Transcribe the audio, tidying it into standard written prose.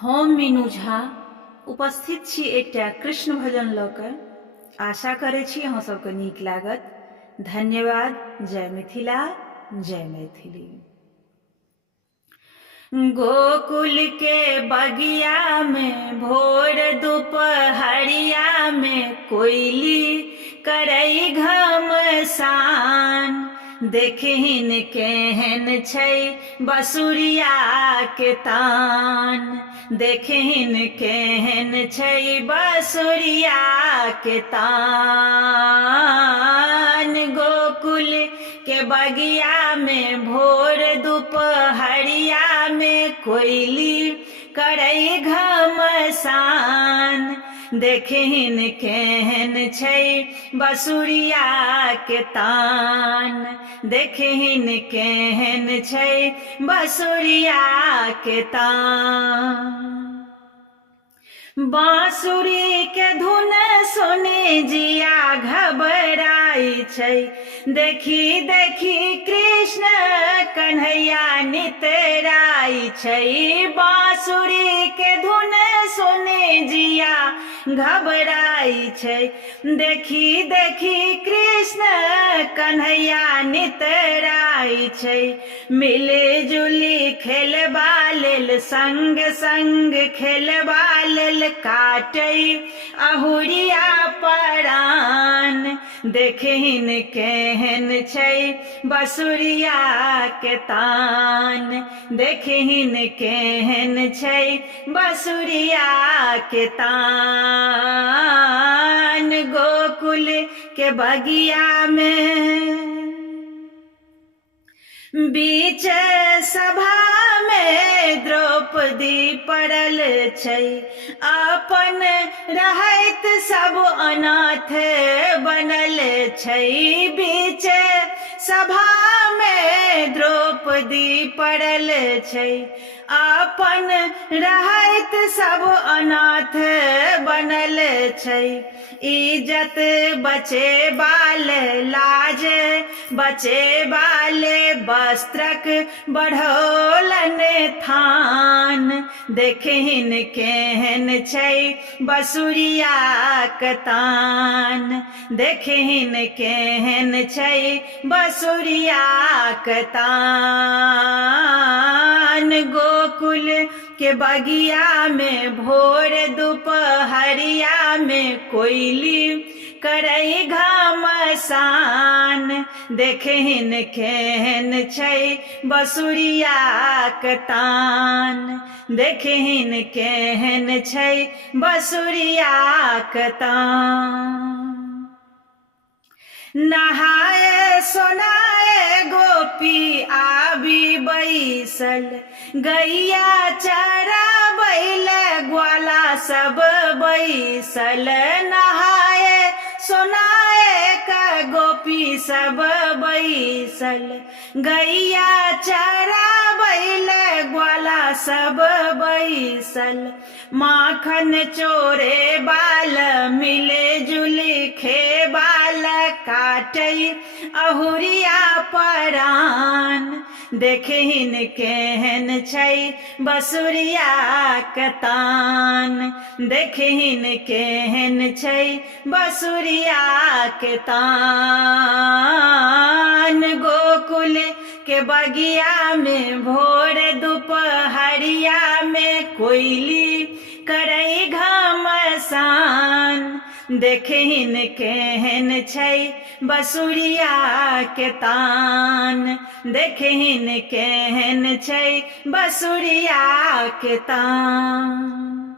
हम मीनू झा उपस्थित छी एकटा कृष्ण भजन लऽ कऽ। आशा करै छी अहाँ सबके नीक लागत। धन्यवाद। जय मिथिला, जय मैथिली। गोकुल के बगिया में भोर दुपहरिया में कोयली करई घमसान। देखहिन केहन छै बसुरिया के तान। देखहिन केहन छै बसुरिया के तान। गोकुल के बगिया में भोर दुपहरिया में कोयली करई घमसान। देखहिन केहन छै बसुरिया के तान। देखहिन केहन छै बसुरिया के तान। बांसुरी के धुन सुने जिया घबराई छै। देखी देखी कृष्ण कन्हैया नितराई छै। बांसुरी के धुन सुने जिया घबराई छै। देखी देखी कृष्ण कन्हैया नितराई छै। मिले जुली खेलबा लेल संग संग खेलबा लेल काटै अहुरिया परान। देखहिन केहन छै बसुरिया के तान। देखहिन केहन छै बसुरिया के तान। गोकुल के बगिया में बीच सभा में द्रौपदी पड़ल छै। अपन रहैत सब अनाथ बनल छै। बीच सभा में द्रौपदी पड़ल छै। अपन रहैत सब अनाथ बनल छै। इज्जत बचे बाल लाज बचे बाले वस्त्रक बढ़ौलन थान। देखहिन केहन छै बसुरिया के तान। देखहिन केहन छै बसुरिया के तान। गोकुल के बगिया में भोर दुपहरिया में कोयली करई घमसान। देखहिन केहन छै बसुरिया के तान। देखहिन केहन छै बसुरिया के तान। नहाए सोनाए गोपी आबी बैसल। गैया चराबैल ग्वाला सब बैसल। नहाए सोनाए का गोपी सब बैसल। गैया चराबैल ग्वाला सब बैसल। माखन चोरे बाल मिले जुली खे बाल काटई अहुरिया परान। देखहिन केहन छै बसुरिया के तान। देखहिन केहन छै बसुरिया के तान। गोकुल के बगिया में भोर दुपहरिया में कोयली करई घमसान। देखहिन केहन छै बसुरिया के तान। देखहिन केहन छै बसुरिया के तान।